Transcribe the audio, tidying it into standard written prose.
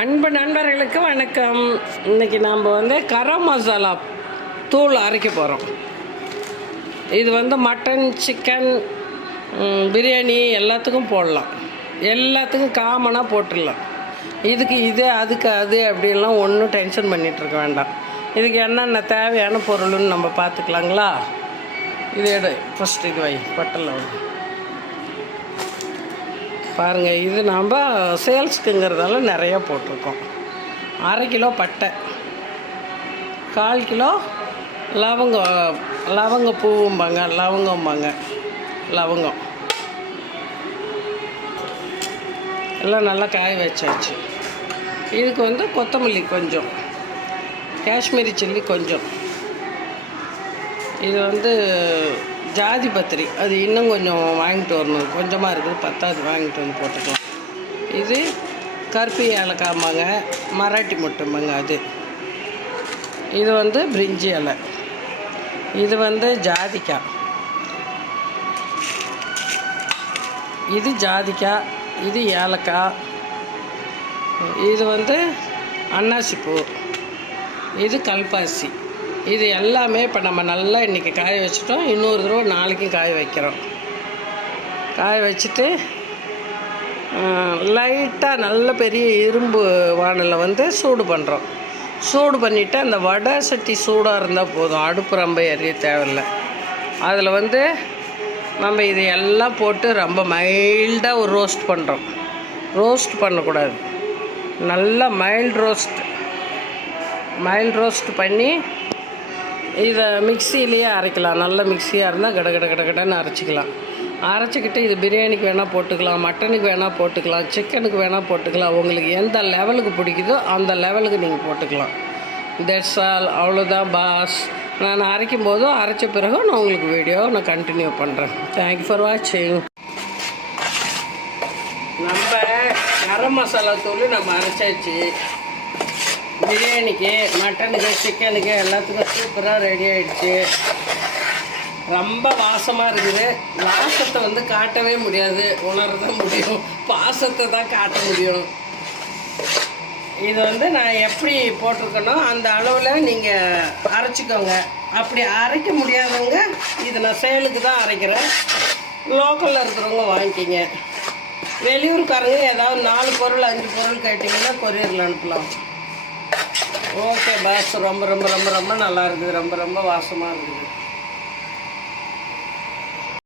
அன்பு நண்பர்களுக்கு வணக்கம். இன்றைக்கி நாம் கரம் மசாலா தூள் அரைக்க போகிறோம். இது மட்டன், சிக்கன், பிரியாணி எல்லாத்துக்கும் போடலாம். எல்லாத்துக்கும் காமனாக போட்டுடலாம். இதுக்கு இது, அதுக்கு அது அப்படின்லாம் ஒன்றும் டென்ஷன் பண்ணிகிட்ருக்க வேண்டாம். இதுக்கு என்னென்ன தேவையான பொருள்னு நம்ம பார்த்துக்கலாங்களா? இது எடு, ஃபஸ்ட்டு இது வை, பட்டலை வை. பாருங்கள், இது நம்ம சேல்ஸுக்குங்கிறதால நிறையா போட்டிருக்கோம். 1/2 கிலோ பட்டை, 1/4 கிலோ லவங்க பூவும்பாங்க, லவங்கம் எல்லாம் நல்லா காய வச்சாச்சு. இதுக்கு கொத்தமல்லி கொஞ்சம், காஷ்மீரி சில்லி கொஞ்சம், இது ஜாதி பத்திரி, அது இன்னும் கொஞ்சம் வாங்கிட்டு வரணும். கொஞ்சமாக இருக்குது, பத்தாவது வாங்கிட்டு வந்து போட்டுக்கலாம். இது கருப்பு ஏலக்காய்மாங்க, மராட்டி மொட்டும்பாங்க அது. இது பிரிஞ்சி இலை, இது ஜாதிக்காய், இது ஜாதிக்காய், இது ஏலக்காய், இது அன்னாசிப்பூ, இது கல்பாசி. இது எல்லாமே இப்போ நம்ம நல்லா இன்றைக்கி காய வச்சுட்டோம். இன்னொரு தடவை நாளைக்கும் காய வைக்கிறோம். காய வச்சுட்டு லைட்டாக நல்ல பெரிய இரும்பு வானலில் சூடு பண்ணுறோம். சூடு பண்ணிவிட்டு அந்த வடை சட்டி சூடாக இருந்தால் போதும், அடுப்பு ரொம்ப எரிய தேவையில்லை. அதில் நம்ம இது எல்லாம் போட்டு ரொம்ப மைல்டாக ஒரு ரோஸ்ட் பண்ணுறோம். ரோஸ்ட் பண்ணக்கூடாது, நல்லா மைல்டு ரோஸ்ட் பண்ணி இதை மிக்சியிலேயே அரைக்கலாம். நல்ல மிக்சியாக இருந்தால் கடன்னு அரைச்சிக்கலாம். அரைச்சிக்கிட்டு இது பிரியாணிக்கு வேணால் போட்டுக்கலாம், மட்டனுக்கு வேணால் போட்டுக்கலாம், சிக்கனுக்கு வேணால் போட்டுக்கலாம். உங்களுக்கு எந்த லெவலுக்கு பிடிக்குதோ அந்த லெவலுக்கு நீங்கள் போட்டுக்கலாம். தட்ஸ் ஆல், அவ்வளோதான் பாஸ். நான் அரைக்கும் போதும் அரைச்ச பிறகு நான் உங்களுக்கு வீடியோ கண்டினியூ பண்ணுறேன். தேங்க்யூ ஃபார் வாட்சிங். நம்ம கரம் மசாலா தூள் நம்ம அரைச்சாச்சு. பிரியாணிக்கு, மட்டனுக்கு, சிக்கனுக்கு எல்லாத்துக்கும் சூப்பராக ரெடி ஆகிடுச்சு. ரொம்ப வாசமாக இருக்குது. வாசத்தை காட்டவே முடியாது, உணரதான் முடியும். பாசத்தை தான் காட்ட முடியும். இது நான் எப்படி போட்டிருக்கேனோ அந்த அளவில் நீங்கள் அரைச்சிக்கோங்க. அப்படி அரைக்க முடியாதவங்க, இது நான் சேலுக்கு தான் அரைக்கிறேன். லோக்கலில் இருக்கிறவங்க வாங்கிக்கிங்க. வெளியூருக்காரங்க ஏதாவது 4 பொருள் 5 பொருள் கேட்டிங்கன்னா கொரியரில் அனுப்பலாம். ஓகே பாஸ், ரொம்ப ரொம்ப ரொம்ப ரொம்ப நல்லா இருக்குது. ரொம்ப ரொம்ப வாசமாக இருக்குது.